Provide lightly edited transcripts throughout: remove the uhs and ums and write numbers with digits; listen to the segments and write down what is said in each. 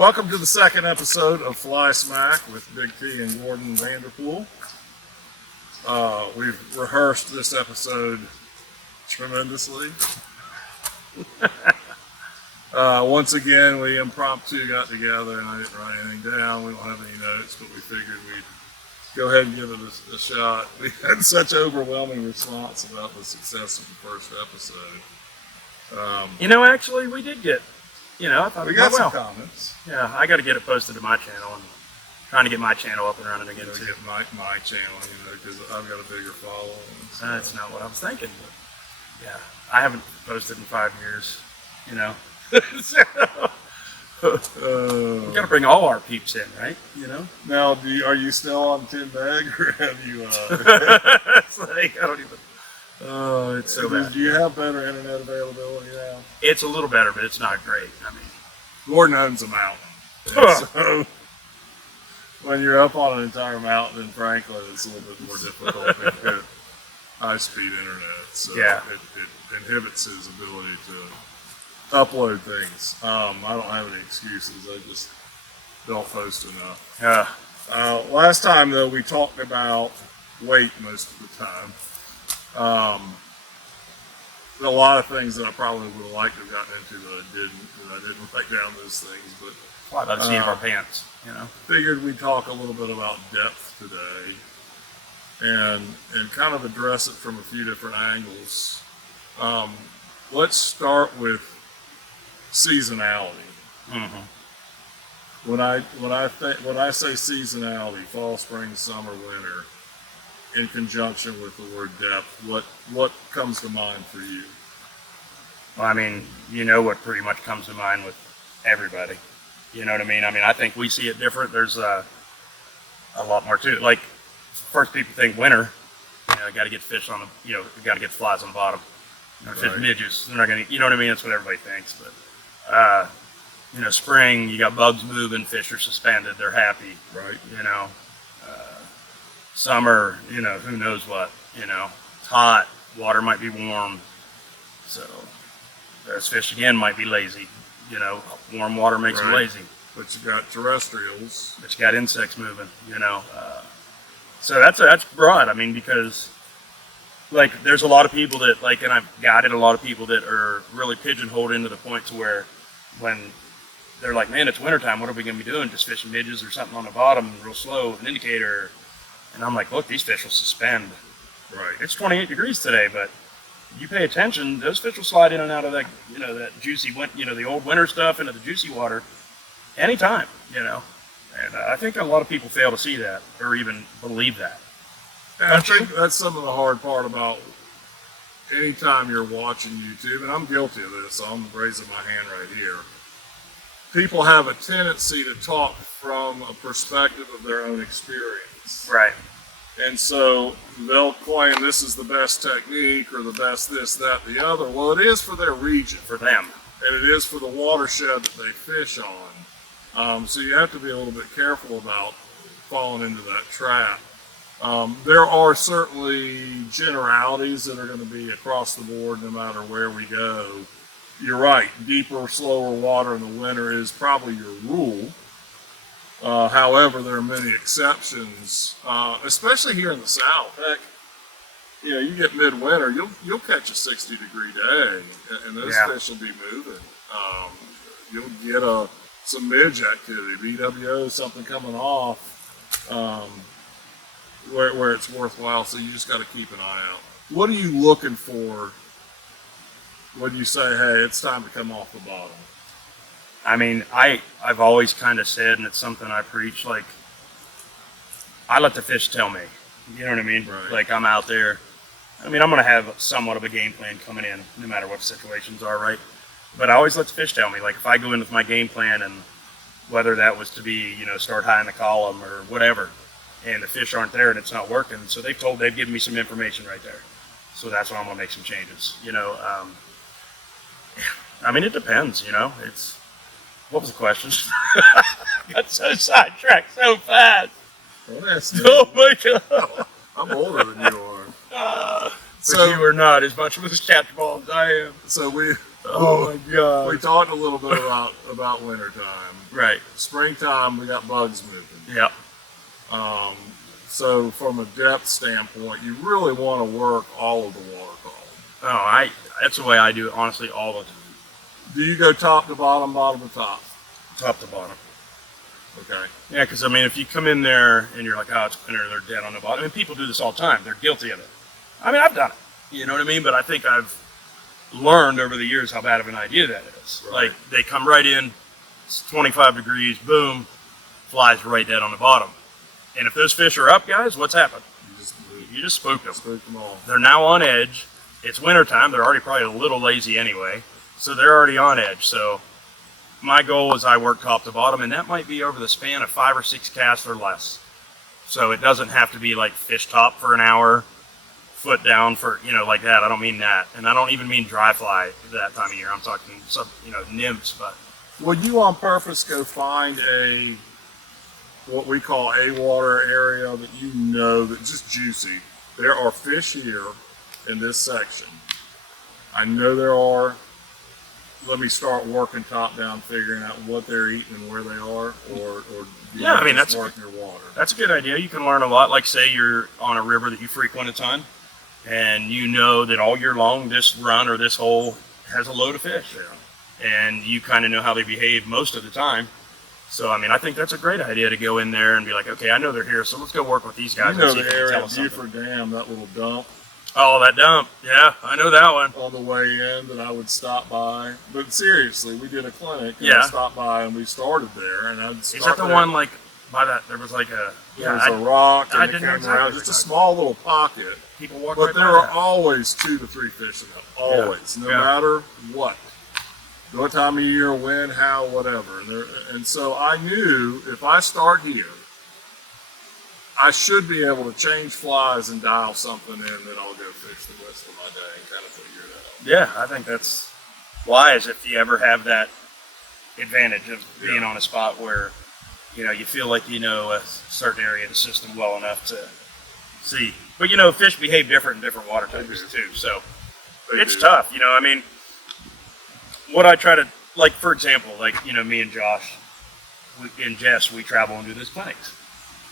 Welcome to the second episode of Fly Smack with Big T and Gordon Vanderpool. We've rehearsed this episode tremendously. Once again, we impromptu got together and I didn't write anything down. We don't have any notes, but we figured we'd go ahead and give it a shot. We had such overwhelming response about the success of the first episode. Actually, we did get, I thought We got some well. comments. Yeah, I got to get it posted to my channel and trying to get my channel up and running again To too. get my channel, because I've got a bigger following. So. That's not what I was thinking, but yeah, I haven't posted in 5 years, So, we got to bring all our peeps in, right? Now, are you still on 10 meg, or have you? It's like, I don't even. Oh, it's so bad. Do you have better internet availability now? It's a little better, but it's not great. Gordon owns a mountain, and so when you're up on an entire mountain in Franklin, it's a little bit more difficult to get high-speed internet. So Yeah. it inhibits his ability to upload things. I don't have any excuses. I just don't post enough. Yeah. Last time, though, we talked about weight most of the time. A lot of things that I probably would have liked to have gotten into that I didn't write down those things, but Well, I'd love to see our pants, figured we'd talk a little bit about depth today and kind of address it from a few different angles. Let's start with seasonality. Mm-hmm. When I say seasonality, fall, spring, summer, winter, in conjunction with the word depth, what comes to mind for you? Well, what pretty much comes to mind with everybody. You know what I mean? I think we see it different. There's a lot more to it. Like, first people think winter, got to get fish on the, got to get flies on the bottom. Fish Right. midges, they're not going to, you know what I mean? That's what everybody thinks. But, spring, you got bugs moving, fish are suspended, they're happy. Right. Summer, who knows what, it's hot, water might be warm, so those fish again might be lazy, warm water makes them Right. lazy, But you got terrestrials. but you got insects moving, so that's broad, because like there's a lot of people that and I've guided a lot of people that are really pigeonholed into the point to where when they're like, man, it's wintertime, what are we going to be doing, just fishing midges or something on the bottom real slow with an indicator. And I'm like, look, these fish will suspend. Right. It's 28 degrees today, but you pay attention, those fish will slide in and out of that, that juicy, the old winter stuff into the juicy water anytime, And I think a lot of people fail to see that or even believe that. And I think that's some of the hard part about anytime you're watching YouTube, and I'm guilty of this, so I'm raising my hand right here. People have a tendency to talk from a perspective of their own experience. Right. And so they'll claim this is the best technique or the best this, that, the other. Well, it is for their region. For them. And it is for the watershed that they fish on. So you have to be a little bit careful about falling into that trap. There are certainly generalities that are going to be across the board no matter where we go. You're right, deeper, slower water in the winter is probably your rule. However, there are many exceptions, especially here in the South. Heck, you get midwinter, you'll catch a 60-degree day, and those fish will be moving. You'll get some midge activity, BWO, something coming off, where it's worthwhile. So you just got to keep an eye out. What are you looking for when you say, "Hey, it's time to come off the bottom"? I've always kind of said, and it's something I preach, like, I let the fish tell me. You know what I mean? Right. Like, I'm out there. I'm going to have somewhat of a game plan coming in, no matter what the situations are, right? But I always let the fish tell me. Like, if I go in with my game plan, and whether that was to be, start high in the column or whatever, and the fish aren't there and it's not working, so they've given me some information right there. So that's why I'm going to make some changes, it depends, it's, what was the question? Got so sidetracked so fast. Don't ask me. Oh my God. I'm older than you are. So you are not as much of a catchball as I am. So we Oh my god. We talked a little bit about wintertime. Right. Springtime, we got bugs moving. Yep. So from a depth standpoint, you really want to work all of the water column. Oh, that's the way I do it, honestly, all the time. Do you go top to bottom, bottom to top? Top to bottom. Okay. Yeah, because I mean, if you come in there and you're like, oh, it's winter, they're dead on the bottom. I mean, people do this all the time. They're guilty of it. I mean, I've done it. You know what I mean? But I think I've learned over the years how bad of an idea that is. Right. Like, they come right in, it's 25 degrees, boom, flies right dead on the bottom. And if those fish are up, guys, what's happened? You just spooked them. Spooked them all. They're now on edge. It's wintertime. They're already probably a little lazy anyway. So they're already on edge. So my goal is I work top to bottom, and that might be over the span of 5 or 6 casts or less. So it doesn't have to be like fish top for an hour, foot down for, like that. I don't mean that. And I don't even mean dry fly that time of year. I'm talking some, nymphs. But Would you on purpose go find what we call a water area that that's just juicy? There are fish here in this section. I know there are. Let me start working top down, figuring out what they're eating and where they are, or Yeah, I mean, just that's work your water. that's a good idea. You can learn a lot. Like, say you're on a river that you frequent a ton, and you know that all year long this run or this hole has a load of fish. And you kind of know how they behave most of the time. So, I mean, I think that's a great idea to go in there and be like, okay, I know they're here, so let's go work with these guys. You know and see if the they can area tell of us something. Buford Dam, that little dump Oh, that dump. Yeah, I know that one. on the way in that I would stop by. But seriously, we did a clinic and Yeah. I stopped by and we started there. And I'd Is start that the there. one, like, by that, there was like a, There was a rock I and it didn't know came exactly around, what just a you're small little pocket. people walk But right there by are that. always 2 to 3 fish in it. Always. No Yeah. matter what. What time of year, when, how, whatever. And so I knew if I start here, I should be able to change flies and dial something in, then I'll go fish the rest of my day and kind of figure it out. Yeah, I think that's wise if you ever have that advantage of being Yeah. on a spot where, you feel like you know a certain area of the system well enough to see. But, fish behave different in different water types too. So They it's do. tough. I mean, what I try to, like, for example, like, me and Josh and Jess, we travel and do these clinics.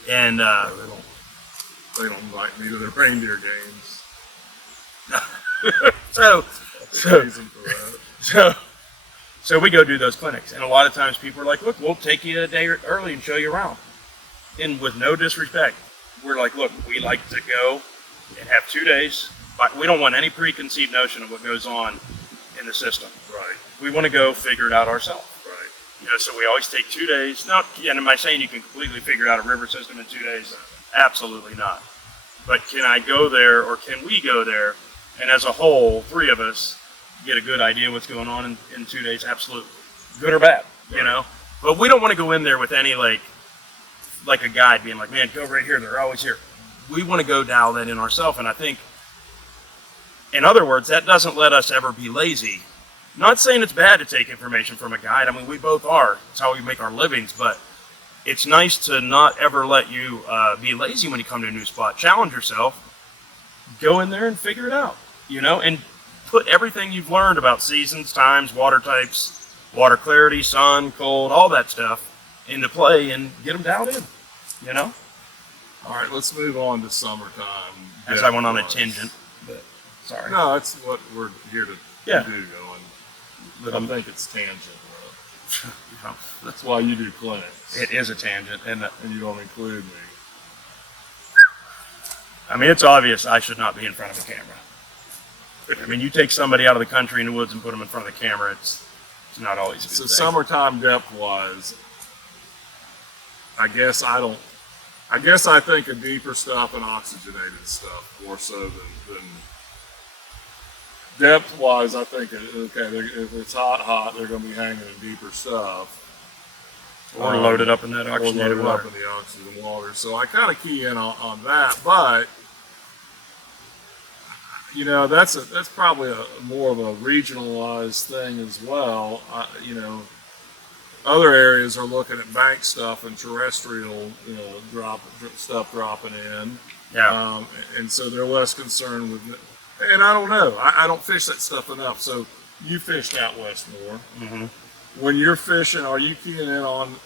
And, They don't invite me to their reindeer games. so, That's the reason for that. so we go do those clinics, and a lot of times people are like, "Look, we'll take you a day early and show you around." And with no disrespect, we're like, "Look, we like to go and have 2 days. But we don't want any preconceived notion of what goes on in the system. Right, We want to go figure it out ourselves." right. So we always take 2 days. Now, and am I saying you can completely figure out a river system in 2 days? Absolutely not. But can I go there, or can we go there, and as a whole, 3 of us get a good idea what's going on in 2 days? Absolutely. Good or bad, But we don't want to go in there with any, like a guide being like, man, go right here. They're always here. We want to go dial that in ourselves. And I think, in other words, that doesn't let us ever be lazy. Not saying it's bad to take information from a guide. I mean, we both are. It's how we make our livings. But it's nice to not ever let you be lazy when you come to a new spot. Challenge yourself. Go in there and figure it out, and put everything you've learned about seasons, times, water types, water clarity, sun, cold, all that stuff into play and get them dialed in, All right, let's move on to summertime. As I went on a depth-wise. tangent, but sorry. No, that's what we're here to Yeah. do going. But I think it's tangent, bro. No, That's why you do clinics. it is a tangent, and And you don't include me. I mean, it's obvious I should not be in front of a camera. I mean, you take somebody out of the country in the woods and put them in front of the camera, it's not always a good So thing. summertime depth wise, I guess I think of deeper stuff and oxygenated stuff more so than depth wise. I think if it's hot, they're going to be hanging in deeper stuff. Or loaded up in that Or oxygenated loaded water. up in the oxygen water. So I kind of key in on that, but that's probably more of a regionalized thing as well. Other areas are looking at bank stuff and terrestrial, stuff dropping in, Yeah. and so they're less concerned with. And I don't know. I don't fish that stuff enough, so you fished out west more. Hmm. When you're fishing, are you keying in on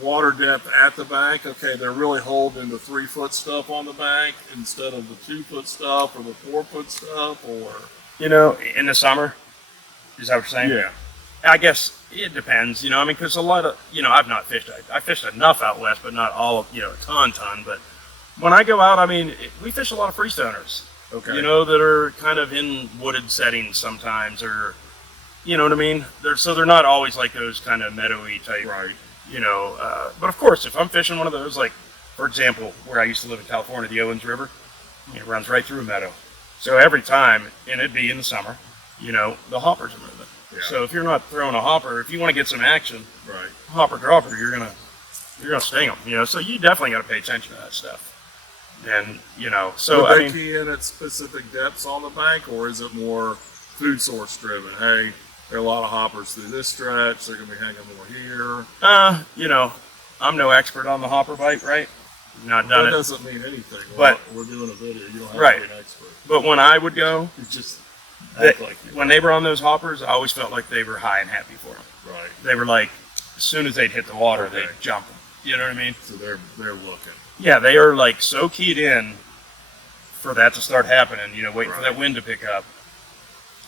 water depth at the bank? Okay, they're really holding the 3-foot stuff on the bank instead of the 2-foot stuff or the 4-foot stuff, or You know, in the summer, is that what you're saying? yeah, I guess it depends, you know, I mean, because a lot of, you know, I've not fished, I fished enough out west, but not all, you know, a ton, but when I go out, I mean, we fish a lot of freestoners, okay, you know, that are kind of in wooded settings sometimes, or, you know what I mean? They're not always like those kind of meadowy type, right, you know, but of course, if I'm fishing one of those, like, for example, where I used to live in California, the Owens River, it runs right through a meadow. So every time, and it'd be in the summer, you know, the hoppers are moving. yeah, So if you're not throwing a hopper, if you want to get some action, right. hopper dropper, you're gonna sting them. You know, so you definitely got to pay attention to that stuff. And you know, so Would I they mean, key in at specific depths on the bank, or is it more food source driven? Hey, there are a lot of hoppers through this stretch. They're gonna be hanging more here. you know, I'm no expert on the hopper bite, right? Not done That it. doesn't mean anything. But- We're doing a video. You don't have Right. to be an expert. But when I would go, You just they, act like you when they were on those hoppers, I always felt like they were high and happy for them. right. They were like, as soon as they'd hit the water, Okay. they'd jump 'em. You know what I mean? So they're looking. Yeah, they are like so keyed in for that to start happening, you know, waiting for Right. that wind to pick up.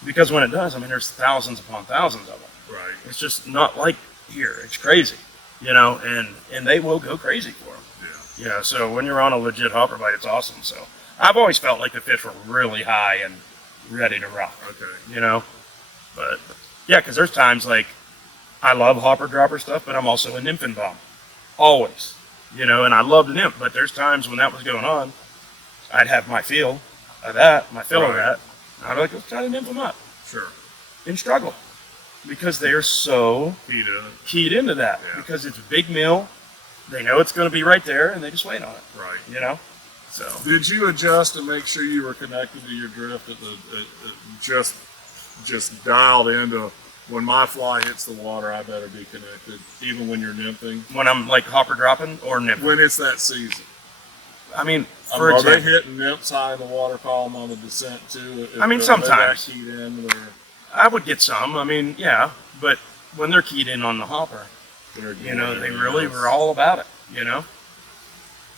Because when it does, I mean, there's thousands upon thousands of them. Right. It's just not like here. It's crazy, you know, and they will go crazy for them. Yeah. You know, so when you're on a legit hopper bite, it's awesome. So I've always felt like the fish were really high and ready to rock, Okay. you know. But yeah, because there's times like I love hopper dropper stuff, but I'm also a nymphing bum, always, you know, and I love the nymph. But there's times when that was going on, I'd have my feel of that, my fill of Right. that. And I'd be like, let's try to nymph them up Sure. and struggle because they are so Key to it. keyed into that Yeah. because it's a big meal. They know it's going to be right there, and they just wait on it. Right. You know. So Did you adjust to make sure you were connected to your drift just dialed into when my fly hits the water, I better be connected, even when you're nymphing? when I'm like hopper dropping or nymphing, When it's that season. I mean, for Are they example, hitting nymphs high in the water column on the descent too? I mean, Are they sometimes. that keyed in where I would get some. I mean, yeah, but when they're keyed in on the hopper, they're you know, they doing really this? were all about it. You know.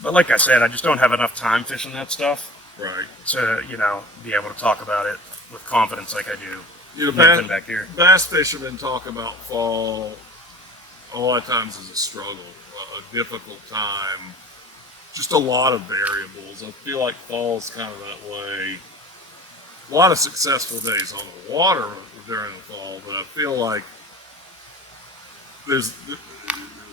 But like I said, I just don't have enough time fishing that stuff Right. to, you know, be able to talk about it with confidence like I do You know, nymphing back here. bass fishermen talk about fall a lot of times as a struggle, a difficult time, just a lot of variables. I feel like fall's kind of that way. A lot of successful days on the water during the fall, but I feel like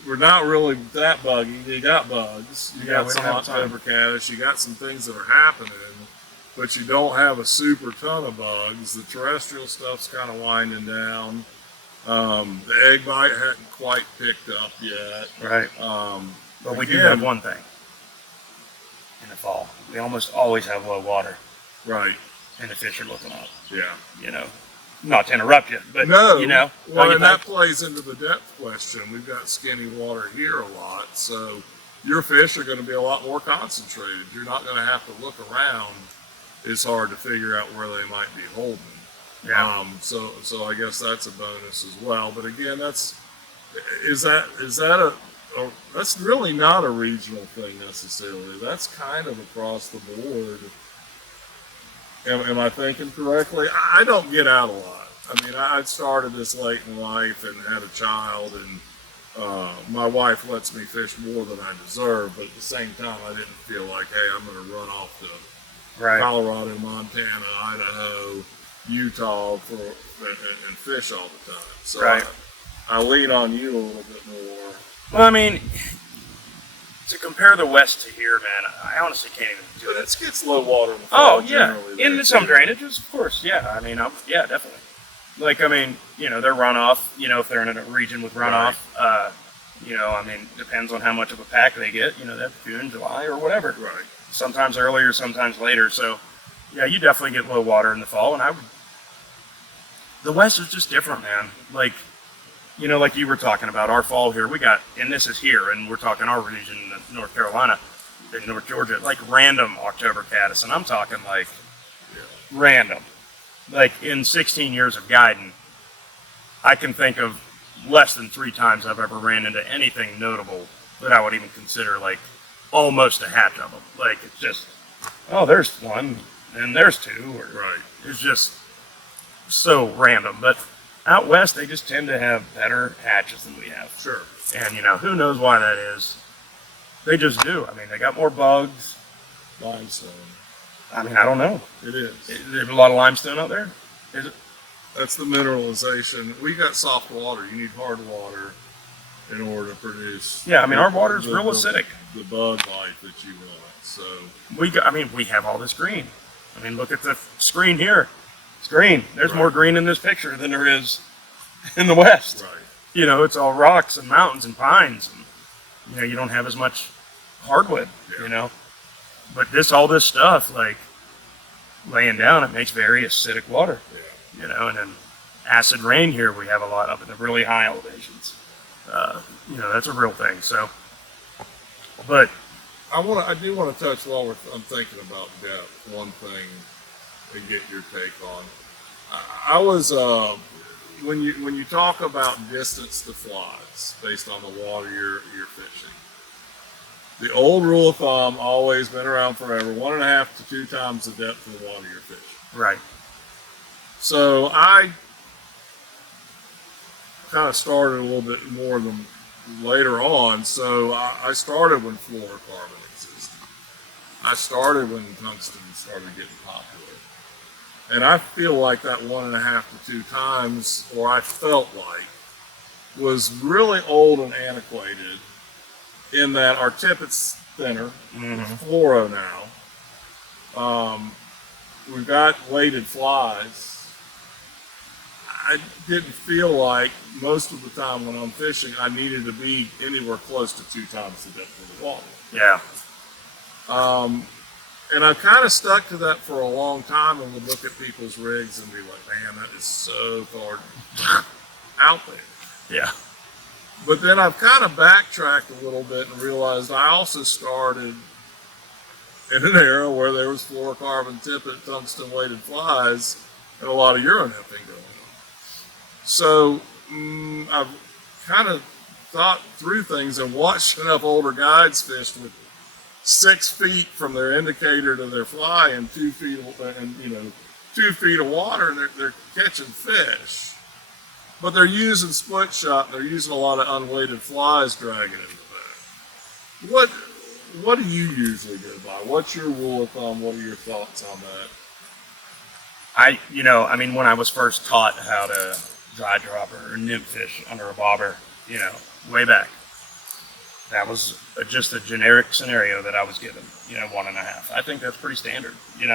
we're not really that buggy. You got bugs, you Yeah, got we some don't hot have time. pepper caddis, you got some things that are happening, but you don't have a super ton of bugs. The terrestrial stuff's kind of winding down. The egg bite hadn't quite picked up yet. Right. But we do again- have one thing in the fall. We almost always have low water, Right. and the fish are looking up. Yeah. You know, not to interrupt you, but No. you know, Well, don't you and that think? plays into the depth question. We've got skinny water here a lot, so your fish are going to be a lot more concentrated. You're not going to have to look around as hard to figure out where they might be holding. Yeah. So I guess that's a bonus as well. But again, is that that's really not a regional thing necessarily. That's kind of across the board. Am I thinking correctly? I don't get out a lot. I mean, I started this late in life and had a child, and my wife lets me fish more than I deserve. But at the same time, I didn't feel like, hey, I'm going to run off to Right. Colorado, Montana, Idaho, Utah and fish all the time. So Right. I lean on you a little bit more. Well, I mean, to compare the West to here, man, I honestly can't even do But it. it gets low water in the fall. Oh yeah, generally in there, some too. drainages, of course. Yeah, I mean, yeah, definitely. Like, I mean, you know, their runoff. You know, if they're in a region with runoff, you know, I mean, depends on how much of a pack they get. You know, that's June, July, or whatever. Right. Sometimes earlier, sometimes later. So, yeah, you definitely get low water in the fall, and the West is just different, man. Like, you know, like you were talking about our fall here, we got, and this is here, and we're talking our region, North Carolina, and North Georgia, like random October caddis, and I'm talking like Yeah. random. Like in 16 years of guiding, I can think of less than 3 times I've ever ran into anything notable that I would even consider like almost a hatch of them. Like it's just, oh, there's one and there's 2. Or, Right. it's just so random. But out west, they just tend to have better hatches than we have. Sure. And, who knows why that is? They just do. I mean, they got more bugs. Limestone. I mean, I don't know. It is. There's a lot of limestone out there. Is it? That's the mineralization. We got soft water. You need hard water in order to produce. Yeah, I mean, our water's the- real the- acidic. The bug life that you want. So We have all this green. I mean, look at the screen here. It's green. There's Right. more green in this picture than there is in the west. right. It's all rocks and mountains and pines. And, you don't have as much hardwood, Yeah. But all this stuff, like, laying down, it makes very acidic water, Yeah. and then acid rain here we have a lot of in the really high elevations. That's a real thing. So, but I do want to touch while I'm thinking about depth. One thing and get your take on. I was when you talk about distance to flies based on the water you're fishing. The old rule of thumb, always been around forever: 1.5 to 2 times the depth of the water you're fishing. right, So I kind of started a little bit more than later on. So I started when fluorocarbon existed. I started when tungsten started getting popular. And I feel like that 1.5 to 2 times, or I felt like, was really old and antiquated in that our tippet's thinner, it's fluoro now. We've got weighted flies. I didn't feel like most of the time when I'm fishing, I needed to be anywhere close to 2 times the depth of the water. yeah, And I've kind of stuck to that for a long time and would look at people's rigs and be like, man, that is so far out there. yeah, But then I've kind of backtracked a little bit and realized I also started in an era where there was fluorocarbon tippet, tungsten weighted flies, and a lot of uranething going on. So I've kind of thought through things and watched enough older guides fish with 6 feet from their indicator to their fly and 2 feet and 2 feet of water, and they're catching fish. But they're using split shot, and they're using a lot of unweighted flies dragging in the back. What do you usually go by? What's your rule of thumb? What are your thoughts on that? when I was first taught how to dry drop or nymph fish under a bobber, way back, that was just a generic scenario that I was given, 1.5. I think that's pretty standard, for Do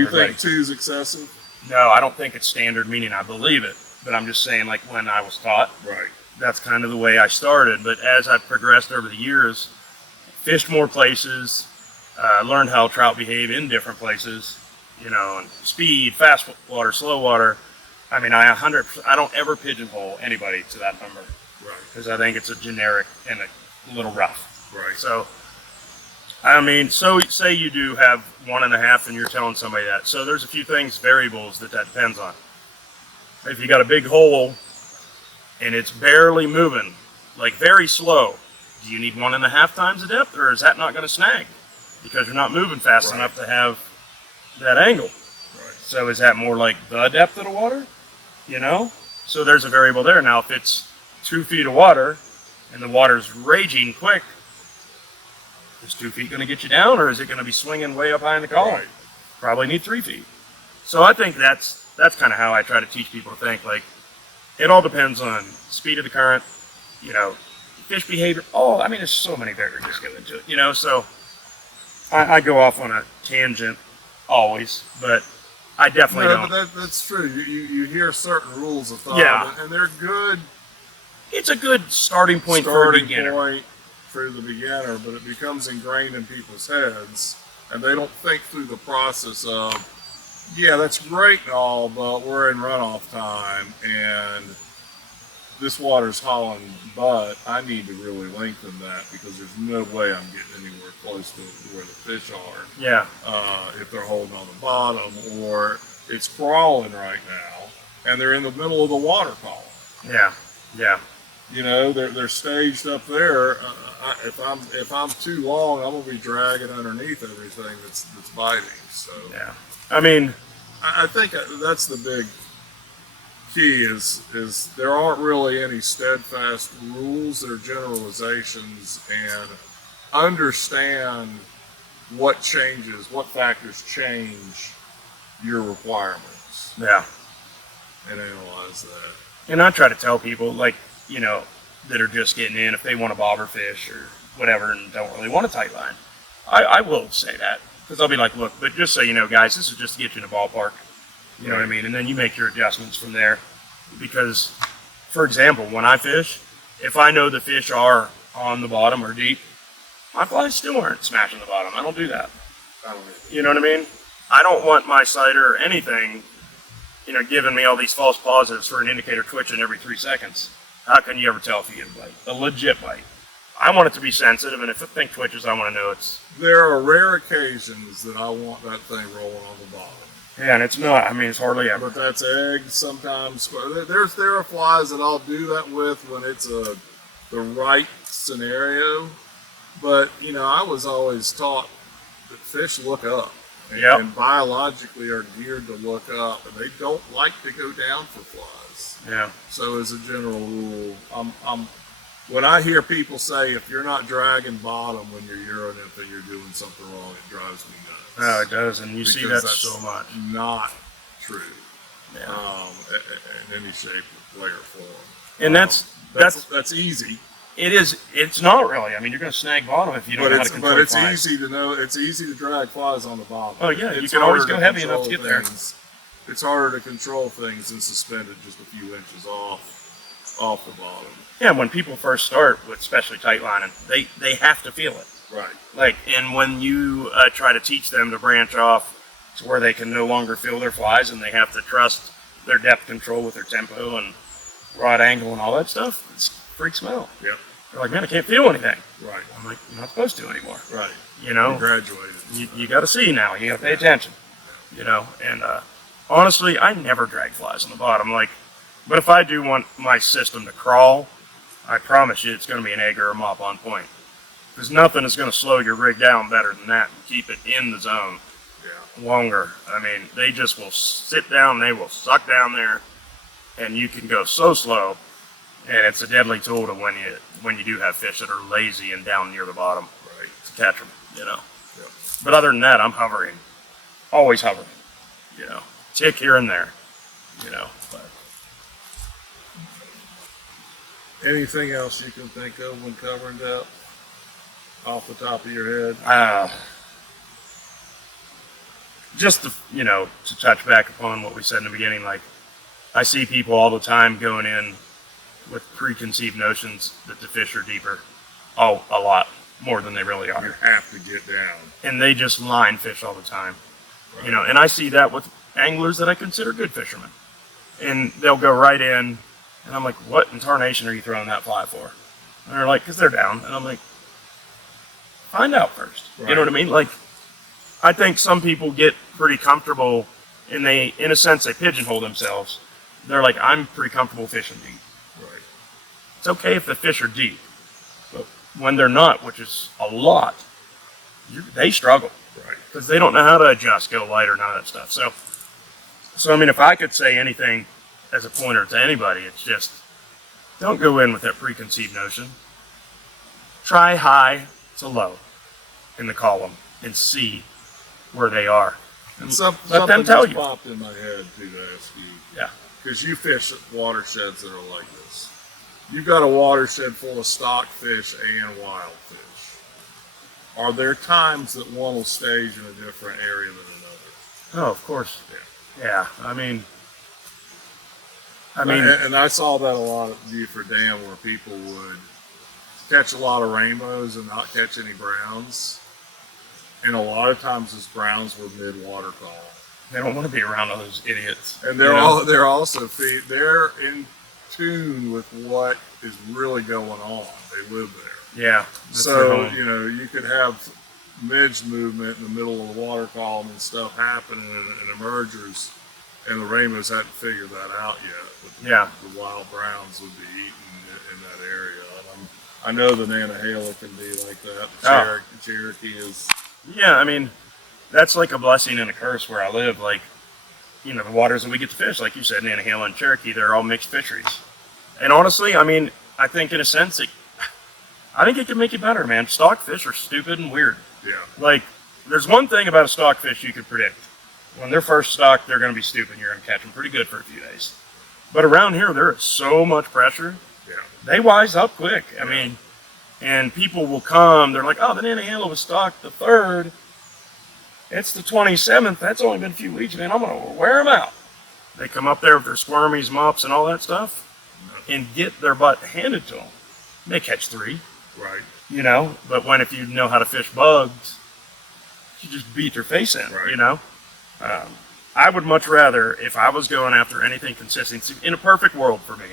you everybody. think 2 is excessive? No, I don't think it's standard, meaning I believe it, but I'm just saying, like, when I was taught, Right. that's kind of the way I started. But as I've progressed over the years, fished more places, learned how trout behave in different places, and speed, fast water, slow water. I mean, I don't ever pigeonhole anybody to that number Right. because I think it's a generic and a little rough. Right. So, so say you do have 1.5 and you're telling somebody that. So there's a few variables that depends on. If you got a big hole and it's barely moving, like very slow, do you need 1.5 times the depth, or is that not going to snag because you're not moving fast Right. enough to have that angle? Right. So is that more like the depth of the water? So there's a variable there. Now, if it's 2 feet of water and the water's raging quick, is 2 feet going to get you down, or is it going to be swinging way up high in the column? Right. Probably need 3 feet. So I think that's kind of how I try to teach people to think. Like, it all depends on speed of the current, fish behavior. There's so many variables go into it, So I go off on a tangent always, but I definitely No, don't. but that's true. You hear certain rules of thumb, Yeah. and they're good It's a good starting point for a starting beginner. point for the beginner, but it becomes ingrained in people's heads, and they don't think through the process of, yeah, that's great and all, but we're in runoff time, and this water's hauling butt. I need to really lengthen that because there's no way I'm getting anywhere close to where the fish are. Yeah, If they're holding on the bottom, or it's crawling right now and they're in the middle of the water column. Yeah. Yeah. You know, they're staged up there. If I'm too long, I'm gonna be dragging underneath everything that's biting. So Yeah. I mean, I think that's the big key is there aren't really any steadfast rules. They're generalizations, and understand what changes, what factors change your requirements, yeah. and analyze that. And I try to tell people, like, you know, that are just getting in, if they want a bobber fish or whatever and don't really want a tight line, I will say that. Because I'll be like, look, but just so you know, guys, this is just to get you in the ballpark. You know what I mean? And then you make your adjustments from there. Because, for example, when I fish, if I know the fish are on the bottom or deep, my flies still aren't smashing the bottom. I don't do that. I don't know. You know what I mean? I don't want my sighter or anything, you know, giving me all these false positives for an indicator twitching every 3 seconds. How can you ever tell if you get a bite? A legit bite. I want it to be sensitive, and if the thing twitches, I want to know it's... There are rare occasions that I want that thing rolling on the bottom. Yeah, and it's not. I mean, it's hardly ever. But that's eggs sometimes. There are flies that I'll do that with when it's the right scenario. But, you know, I was always taught that fish look up. Yep. And biologically are geared to look up. And they don't like to go down for flies. Yeah. So as a general rule, when I hear people say if you're not dragging bottom when you're urinating, then you're doing something wrong, it drives me nuts. Oh, it does, and you see Because that that's so much. Not true. Yeah. In any shape, way, or form. And that's easy. it is. It's not really. I mean, you're going to snag bottom if you don't know how to control But it's flies. easy to know. It's easy to drag flies on the bottom. Oh yeah, you It's can always harder go to heavy enough to control get there. things. It's harder to control things than suspended just a few inches off the bottom. Yeah, when people first start with especially tight lining, they have to feel it. Right. Like, and when you try to teach them to branch off to where they can no longer feel their flies and they have to trust their depth control with their tempo and rod angle and all that stuff, it freaks them out. Yep. They're like, man, I can't feel anything. Right. I'm like, you're not supposed to anymore. Right. You know, You graduated. you got to see now. You got to pay attention. You know, and honestly, I never drag flies on the bottom. Like, but if I do want my system to crawl, I promise you it's going to be an egg or a mop on point. Because nothing is going to slow your rig down better than that and keep it in the zone Yeah. longer. I mean, they just will sit down, they will suck down there, and you can go so slow. And it's a deadly tool to when you do have fish that are lazy and down near the bottom, Right. to catch them. You know. Yep. But other than that, I'm hovering, always hovering. You know, tick here and there. You know, but. Anything else you can think of when covering depth off the top of your head? Just to, you know, to touch back upon what we said in the beginning, like I see people all the time going in with preconceived notions that the fish are deeper, a lot more than they really You are, have to get down. and they just line fish all the time. Right. You know, and I see that with anglers that I consider good fishermen, and they'll go right in, and I'm like, what in tarnation are you throwing that fly for? And they're like, because they're down, and I'm like, find out first. You Right. know what I mean? Like, I think some people get pretty comfortable, and they, in a sense, they pigeonhole themselves. They're like, I'm pretty comfortable fishing deep. Right. It's okay if the fish are deep, but when they're not, which is a lot, they struggle Right. because they don't know how to adjust, go light, or none of that stuff. So I mean, if I could say anything as a pointer to anybody, it's just don't go in with that preconceived notion. Try high to low in the column and see where they are. And Let something them tell just you. popped in my head too to ask you. Yeah. Because you fish watersheds that are like this. You've got a watershed full of stock fish and wild fish. Are there times that one will stage in a different area than another? Oh, of course. Yeah. Yeah. I mean, And I saw that a lot at Beaufort Dam where people would catch a lot of rainbows and not catch any browns. And a lot of times those browns were mid-water call. they don't want to be around all those idiots. And you know? they're also they're in tune with what is really going on. They live there. Yeah. that's their So, home. you know, you could have midge movement in the middle of the water column and stuff happen and emergers and the rainbows hadn't figured that out yet. But Yeah. the wild browns would be eaten in that area. And I know the Nantahala can be like that. The Cherokee is. Yeah, I mean, that's like a blessing and a curse where I live. Like, you know, the waters that we get to fish, like you said, Nantahala and Cherokee, they're all mixed fisheries. And honestly, I mean, I think in a sense, I think it can make it better, man. Stockfish are stupid and weird. Yeah. Like, there's one thing about a stockfish you can predict. When they're first stocked, they're going to be stupid. You're going to catch them pretty good for a few days. But around here, there is so much pressure. Yeah. They wise up quick. I mean, and people will come. They're like, oh, the Nantahala was stocked the 3rd. It's the 27th. That's only been a few weeks, man. I'm going to wear them out. They come up there with their squirmies, mops, and all that stuff and get their butt handed to them. They catch 3. Right. You know, but if you know how to fish bugs, you just beat their face in, Right. you know? I would much rather, if I was going after anything consistent, in a perfect world for me,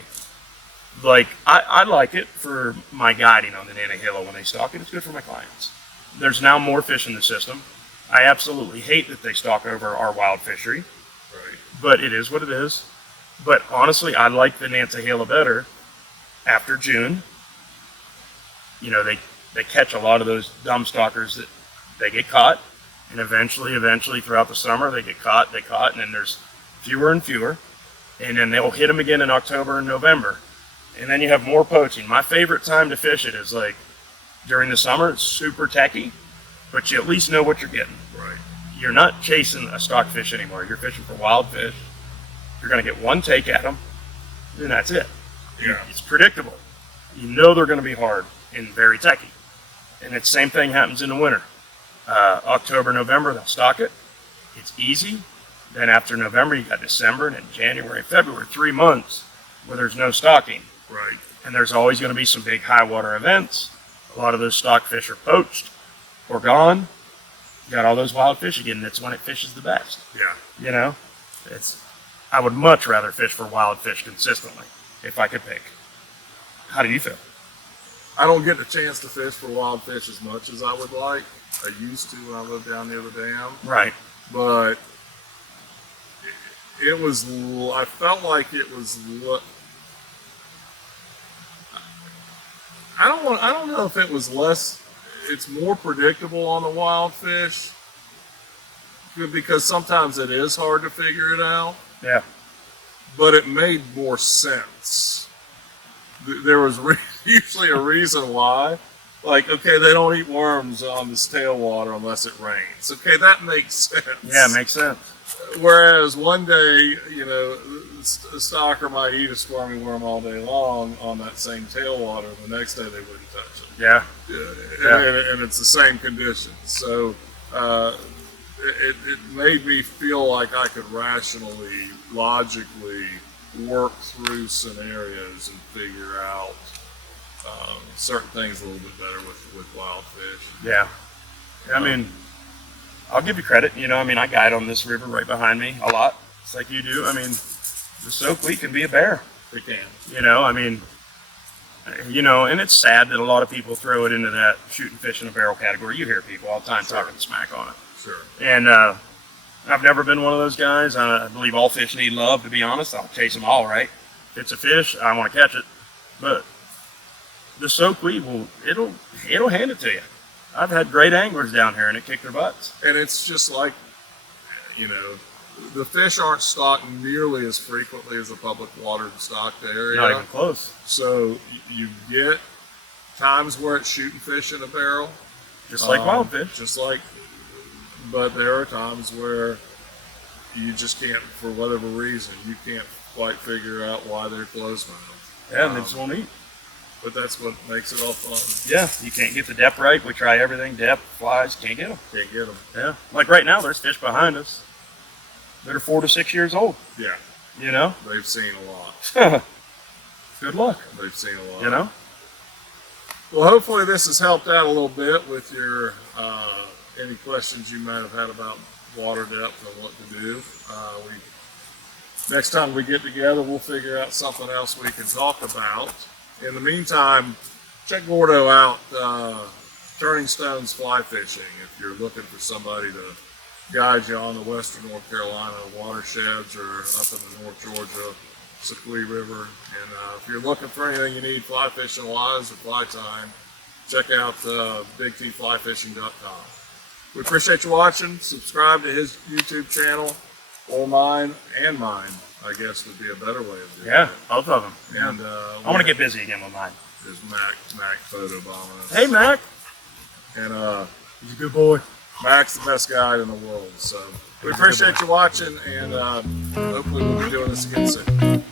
like, I like it for my guiding on the Nantahala when they stock it. It's good for my clients. There's now more fish in the system. I absolutely hate that they stock over our wild fishery, Right. but it is what it is. But honestly, I like the Nantahala better after June. You know, they catch a lot of those dumb stalkers that they get caught, and eventually throughout the summer they get caught, and then there's fewer and fewer, and then they'll hit them again in October and November, and then you have more poaching. My favorite time to fish it is like during the summer. It's super techy, but you at least know what you're getting. Right. You're not chasing a stockfish anymore. You're fishing for wild fish. You're going to get one take at them, and that's it. Yeah. It's predictable. You know they're going to be hard and very techy. And the same thing happens in the winter. October, November, they'll stock it. It's easy. Then after November, you got December, and then January, February, 3 months where there's no stocking. Right. And there's always going to be some big high water events. A lot of those stockfish are poached or gone. You got all those wild fish again, and that's when it fishes the best. Yeah. You know, I would much rather fish for wild fish consistently if I could pick. How do you feel? I don't get the chance to fish for wild fish as much as I would like. I used to when I lived down near the dam, Right. but it was. I felt like it was. I don't know if it was less. It's more predictable on the wild fish because sometimes it is hard to figure it out. Yeah. But it made more sense. There was usually a reason why. Like, okay, they don't eat worms on this tailwater unless it rains. Okay, that makes sense. Yeah, it makes sense. Whereas one day, you know, a stalker might eat a squirmy worm all day long on that same tailwater. The next day they wouldn't touch it. Yeah. And it's the same conditions. So it made me feel like I could rationally, logically work through scenarios and figure out certain things a little bit better with wild fish. Yeah. I mean, I'll give you credit. You know, I mean, I guide on this river right behind me a lot. It's like you do. I mean, the Soquel can be a bear. They can. You know, I mean, you know, and it's sad that a lot of people throw it into that shooting fish in a barrel category. You hear people all the time talking smack on it. Sure. And I've never been one of those guys. I believe all fish need love, to be honest. I'll chase them all, right? If it's a fish, I want to catch it. But the Soquel it'll hand it to you. I've had great anglers down here, and it kicked their butts. And it's just like, you know, the fish aren't stocked nearly as frequently as the public water stocked area. Not even close. So you get times where it's shooting fish in a barrel. Just like wild fish. But there are times where you just can't, for whatever reason, you can't quite figure out why they're closed mouthed. Yeah, and they just won't eat. But that's what makes it all fun. Yeah, you can't get the depth right. We try everything. Depth, flies, can't get them. Can't get them. Yeah. Like right now, there's fish behind us that are 4 to 6 years old. Yeah. You know? They've seen a lot. Good luck. They've seen a lot. You know? Well, hopefully this has helped out a little bit with your any questions you might have had about water depth and what to do. Next time we get together, we'll figure out something else we can talk about. In the meantime, check Gordo out, Turning Stones Fly Fishing, if you're looking for somebody to guide you on the western North Carolina watersheds or up in the North Georgia Sequoia River. And if you're looking for anything you need fly fishing wise or fly time, check out BigTFlyFishing.com. We appreciate you watching. Subscribe to his YouTube channel, or mine, I guess would be a better way of doing Yeah, it. both of them. And I want to get busy again with mine. Is Mac photobombing us. Hey, Mac. And He's a good boy. Mac's the best guide in the world. So we appreciate you watching, and hopefully we'll be doing this again soon.